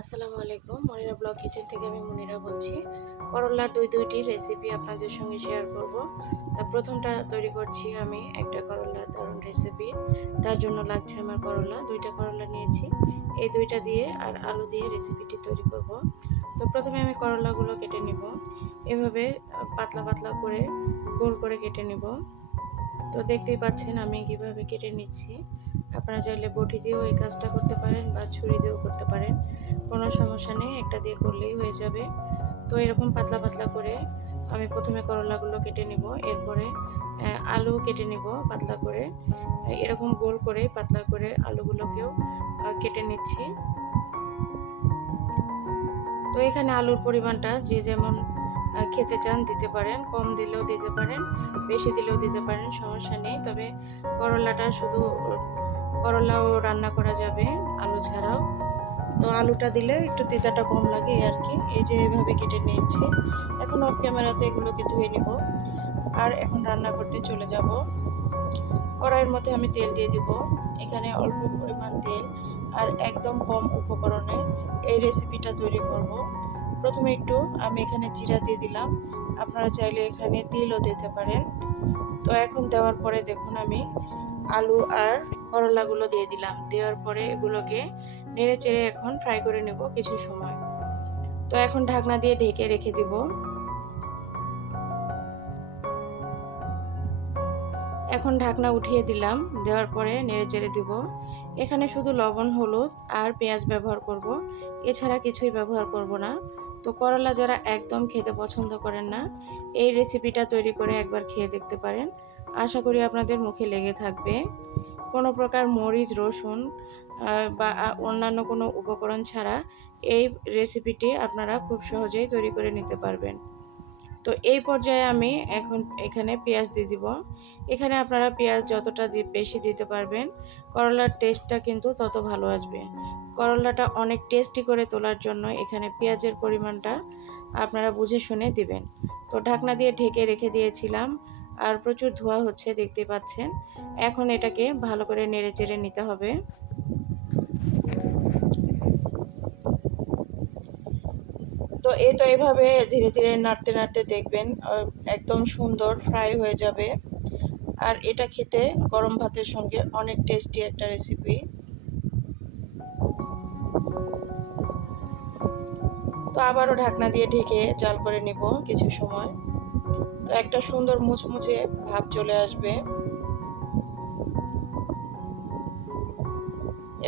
আসসালামু আলাইকুম, Monira blog kitchen থেকে আমি মনিরা বলছি। করলার দুইটি রেসিপি আপনাদের সঙ্গে শেয়ার করব। তা প্রথমটা তৈরি করছি আমি একটা করলার দারুণ রেসিপি। তার জন্য লাগছে আমার দুইটা করলা নিয়েছি। এই দুইটা দিয়ে আর আলু দিয়ে রেসিপিটি তৈরি করব। তো প্রথমে আমি করলাগুলো কেটে নিব। এভাবে পাতলা পাতলা করে গোল করে কেটে নিব। তো দেখতেই পাচ্ছেন আমি কিভাবে কেটে নিচ্ছি। আপনারা চাইলে বটি দিয়েও এই কাজটা করতে পারেন বা ছুরি দিয়েও করতে পারেন, কোনো সমস্যা নেই, একটা দিয়ে করলেই হয়ে যাবে। তো এরকম পাতলা পাতলা করে আমি প্রথমে করলাগুলো কেটে নিব, এরপরে আলু কেটে নিব পাতলা করে। এরকম গোল করে পাতলা করে আলুগুলোকেও কেটে নিচ্ছি। তো এখানে আলুর পরিমাণটা যে যেমন খেতে চান দিতে পারেন, কম দিলেও দিতে পারেন, বেশি দিলেও দিতে পারেন, সমস্যা নেই। তবে করলাটা শুধু করলাও রান্না করা যাবে আলু ছাড়াও। তো আলুটা দিলে একটু তিতাটা কম লাগে আর কি। এই যে এভাবে কেটে নিয়েছি। এখন অফ ক্যামেরাতে এগুলোকে ধুয়ে নিব আর এখন রান্না করতে চলে যাব। কড়াইয়ের মধ্যে আমি তেল দিয়ে দিব। এখানে অল্প পরিমাণ তেল আর একদম কম উপকরণে এই রেসিপিটা তৈরি করব। প্রথমে একটু আমি এখানে জিরা দিয়ে দিলাম, আপনারা চাইলে এখানে তিলও দিতে পারেন। তো এখন দেওয়ার পরে দেখুন আমি আলু আর করলাগুলো দিয়ে দিলাম। দেওয়ার পরে এগুলোকে নেড়ে চেড়ে এখন ফ্রাই করে নেব কিছু সময়। তো এখন ঢাকনা দিয়ে ঢেকে রেখে দিব। এখন ঢাকনা উঠিয়ে দিলাম, দেওয়ার পরে নেড়ে চেড়ে দিব। এখানে শুধু লবণ, হলুদ আর পেঁয়াজ ব্যবহার করব, এছাড়া কিছুই ব্যবহার করব না। তো করলা যারা একদম খেতে পছন্দ করেন না, এই রেসিপিটা তৈরি করে একবার খেয়ে দেখতে পারেন। আশা করি আপনাদের মুখে লেগে থাকবে। কোনো প্রকার মরিচ, রসুন বা অন্যান্য কোনো উপকরণ ছাড়া এই রেসিপিটি আপনারা খুব সহজেই তৈরি করে নিতে পারবেন। তো এই পর্যায়ে আমি এখন এখানে পেঁয়াজ দিয়ে দিব। এখানে আপনারা পেঁয়াজ যতটা বেশি দিতে পারবেন, করলার টেস্টটা কিন্তু তত ভালো আসবে। করলাটা অনেক টেস্টি করে তোলার জন্য এখানে পেঁয়াজের পরিমাণটা আপনারা বুঝে শুনে দিবেন। তো ঢাকনা দিয়ে ঢেকে রেখে দিয়েছিলাম আর প্রচুর ধোঁয়া হচ্ছে দেখতে পাচ্ছেন। এখন এটাকে ভালো করে নেড়ে চেড়ে নিতে হবে। তো এভাবে ধীরে ধীরে নাড়তে নাড়তে দেখবেন একদম সুন্দর ফ্রাই হয়ে যাবে। আর এটা খেতে গরম ভাতের সঙ্গে অনেক টেস্টি একটা রেসিপি। তো আবারও ঢাকনা দিয়ে ঢেকে জাল করে নিব কিছু সময়। তো একটা সুন্দর মুচমুচে ভাব চলে আসবে।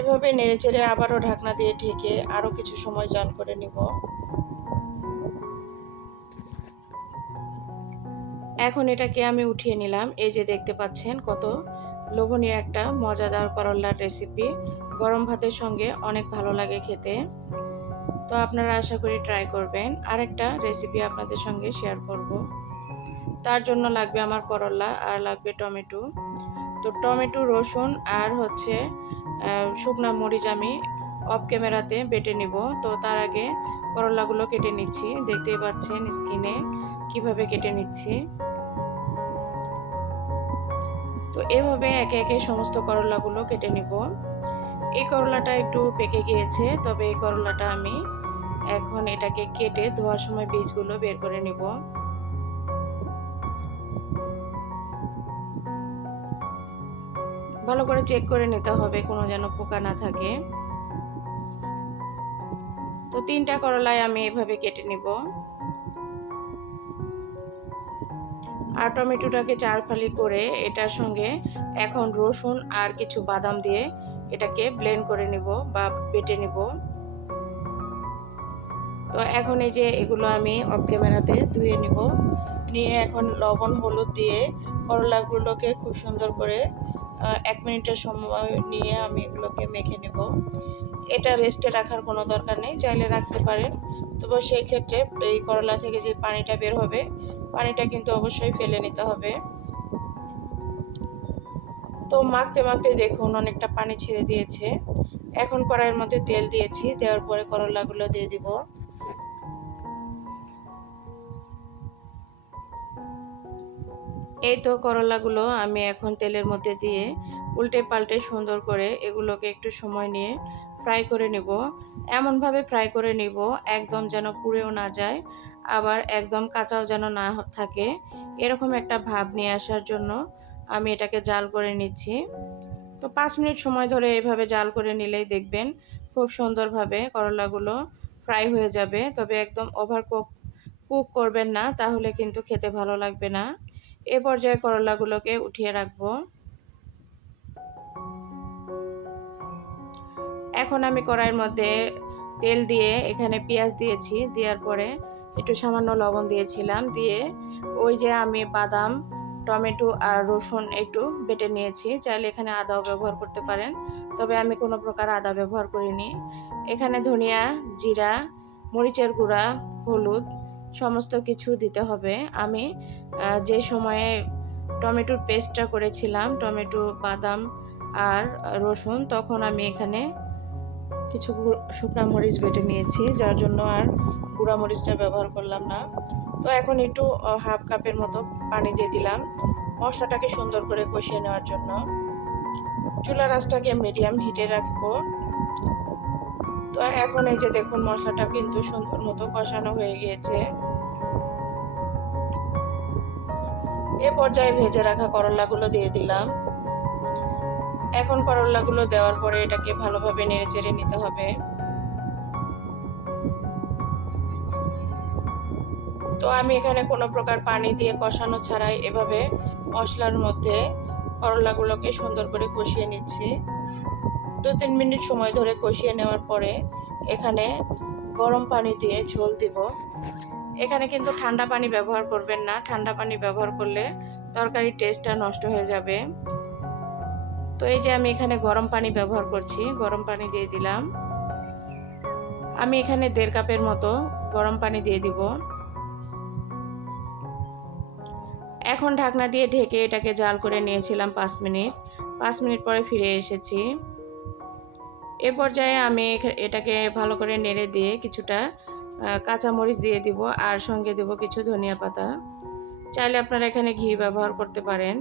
এভাবে নেড়েচেড়ে আবারও ঢাকনা দিয়ে ঢেকে আরো কিছু সময় জাল করে নিব। এখন এটাকে আমি উঠিয়ে নিলাম। এই যে দেখতে পাচ্ছেন কত লোভনীয় একটা মজাদার করলার রেসিপি। গরম ভাতের সঙ্গে অনেক ভালো লাগে খেতে। তো আপনারা আশা করি ট্রাই করবেন। আরেকটা রেসিপি আপনাদের সঙ্গে শেয়ার করব। তার জন্য লাগবে আমার করলা আর লাগবে টমেটো। তো টমেটো, রসুন আর হচ্ছে শুকনা মরিচ আমি অফ ক্যামেরাতে বেটে নিব। তো তার আগে করলাগুলো কেটে নিচ্ছি, দেখতেই পাচ্ছেন স্ক্রিনে কিভাবে কেটে নিচ্ছি। তো এভাবে একে একে সমস্ত করলাগুলো কেটে নিব। এই করলাটা একটু পেকে গিয়েছে, তবে এই করলাটা আমি এখন এটাকে কেটে ধোয়ার সময় বীজগুলো বের করে নিব। ভালো করে চেক করে নিতে হবে কোনো যেন পোকা না থাকে। তো 3টা করলাই আমি এভাবে কেটে নিব। আর টমেটোটাকে 4 ফালি করে এটার সঙ্গে এখন রসুন আর কিছু বাদাম দিয়ে এটাকে ব্লেন্ড করে নিব বা বেটে নিব। তো এখন এই যে এগুলো আমি অফ ক্যামেরাতে ধুয়ে নিব। নিয়ে এখন লবণ, হলুদ দিয়ে করলাগুলোকে খুব সুন্দর করে 1 মিনিটের সময় নিয়ে আমি এগুলোকে মেখে নেব। এটা রেস্টে রাখার কোনো দরকার নেই, চাইলে রাখতে পারেন। তবে সেই ক্ষেত্রে এই করলা থেকে যে পানিটা বের হবে, পানিটা কিন্তু অবশ্যই ফেলে নিতে হবে। তো মাখতে মাখতে দেখুন অনেকটা পানি ছেড়ে দিয়েছে। এখন কড়াইয়ের মধ্যে তেল দিয়েছি, দেওয়ার পরে করলাগুলো দিয়ে দিব। এই তো করলাগুলো আমি এখন তেলের মধ্যে দিয়ে উল্টে পাল্টে সুন্দর করে এগুলোকে একটু সময় নিয়ে ফ্রাই করে নেব। এমনভাবে ফ্রাই করে নেব একদম যেন পুড়েও না যায়, আবার একদম কাঁচাও যেন না থাকে। এরকম একটা ভাব নিয়ে আসার জন্য আমি এটাকে জাল করে নিচ্ছি। তো 5 মিনিট সময় ধরে এভাবে জাল করে নিলেই দেখবেন খুব সুন্দরভাবে করলাগুলো ফ্রাই হয়ে যাবে। তবে একদম ওভার কুক করবেন না, তাহলে কিন্তু খেতে ভালো লাগবে না। এ পর্যায়ে করলাগুলোকে উঠিয়ে রাখবো। এখন আমি কড়াইয়ের মধ্যে তেল দিয়ে এখানে পেঁয়াজ দিয়েছি, দেওয়ার পরে একটু সামান্য লবণ দিয়েছিলাম, দিয়ে ওই যে আমি বাদাম, টমেটো আর রসুন একটু বেটে নিয়েছি, চাইলে এখানে আদাও ব্যবহার করতে পারেন, তবে আমি কোনো প্রকার আদা ব্যবহার করিনি। এখানে ধনিয়া, জিরা, মরিচের গুঁড়া, হলুদ সমস্ত কিছু দিতে হবে। আমি যে সময়ে টমেটোর পেস্টটা করেছিলাম, টমেটো, বাদাম আর রসুন, তখন আমি এখানে কিছু শুকনা মরিচ বেটে নিয়েছি, যার জন্য আর গুঁড়া মরিচটা ব্যবহার করলাম না। তো এখন একটু হাফ কাপের মতো পানি দিয়ে দিলাম মশলাটাকে সুন্দর করে কষিয়ে নেওয়ার জন্য। চুলার আঁচটাকে মিডিয়াম হিটে রাখবো। তো এখন এই যে দেখুন মশলাটা কিন্তু সুন্দর মতো কষানো হয়ে গিয়েছে। এ পর্যায়ে ভেজে রাখা করলাগুলো দিয়ে দিলাম। এখন করলাগুলো দেওয়ার পরে এটাকে ভালোভাবে নেড়েচেড়ে নিতে হবে। তো আমি এখানে কোনো প্রকার পানি দিয়ে কষানো ছাড়াই এভাবে মশলার মধ্যে করলাগুলোকে সুন্দর করে কষিয়ে নিচ্ছি। 2-3 মিনিট সময় ধরে কষিয়ে নেওয়ার পরে এখানে গরম পানি দিয়ে ঝোল দিব। এখানে কিন্তু ঠান্ডা পানি ব্যবহার করবেন না, ঠান্ডা পানি ব্যবহার করলে তরকারির টেস্টটা নষ্ট হয়ে যাবে। তো এই যে আমি এখানে গরম পানি ব্যবহার করছি, গরম পানি দিয়ে দিলাম। আমি এখানে 1.5 কাপের মতো গরম পানি দিয়ে দিব। এখন ঢাকনা দিয়ে ঢেকে এটাকে জাল করে নিয়েছিলাম 5 মিনিট। 5 মিনিট পরে ফিরে এসেছি। এ পর্যায়ে আমি এটাকে ভালো করে নেড়ে দিয়ে কিছুটা কাঁচামরিচ দিয়ে দিব, আর সঙ্গে দেব কিছু ধনিয়া পাতা। চাইলে আপনারা এখানে ঘি ব্যবহার করতে পারেন।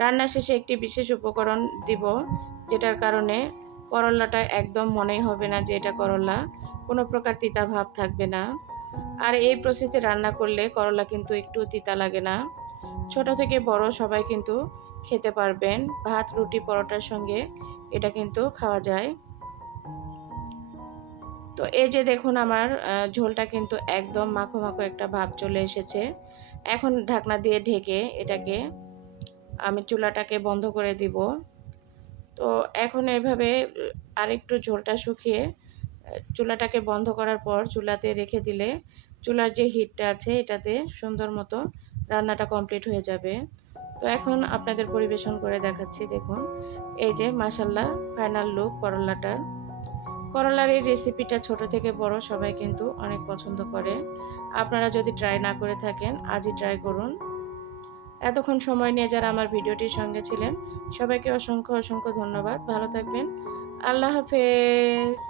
রান্না শেষে একটি বিশেষ উপকরণ দিব, যেটার কারণে করলাটা একদম মনেই হবে না যে এটা করলা, কোনো প্রকার তিতা ভাব থাকবে না। আর এই প্রসেসে রান্না করলে করলা কিন্তু একটু তিতা লাগে না। ছোট থেকে বড় সবাই কিন্তু খেতে পারবেন। ভাত, রুটি, পরোটার সঙ্গে এটা কিন্তু খাওয়া যায়। তো এই যে দেখুন আমার ঝোলটা কিন্তু একদম মাখো মাখো একটা ভাব চলে এসেছে। এখন ঢাকনা দিয়ে ঢেকে এটাকে আমি চুলাটাকে বন্ধ করে দিব। তো এখন এইভাবে আরেকটু ঝোলটা শুকিয়ে চুলাটাকে বন্ধ করার পর চুলাতে রেখে দিলে চুলার যে হিটটা আছে এটাতে সুন্দর মতো রান্নাটা কমপ্লিট হয়ে যাবে। তো এখন আপনাদের পরিবেশন করে দেখাচ্ছি, দেখুন এই যে মাশাআল্লাহ ফাইনাল লুক করলাটার। করলার এই রেসিপিটা ছোট থেকে বড় সবাই কিন্তু অনেক পছন্দ করে। আপনারা যদি ট্রাই না করে থাকেন আজই ট্রাই করুন। এতক্ষণ সময় নিয়ে যারা আমার ভিডিওটির সঙ্গে ছিলেন সবাইকে অসংখ্য অসংখ্য ধন্যবাদ। ভালো থাকবেন। আল্লাহ হাফেজ।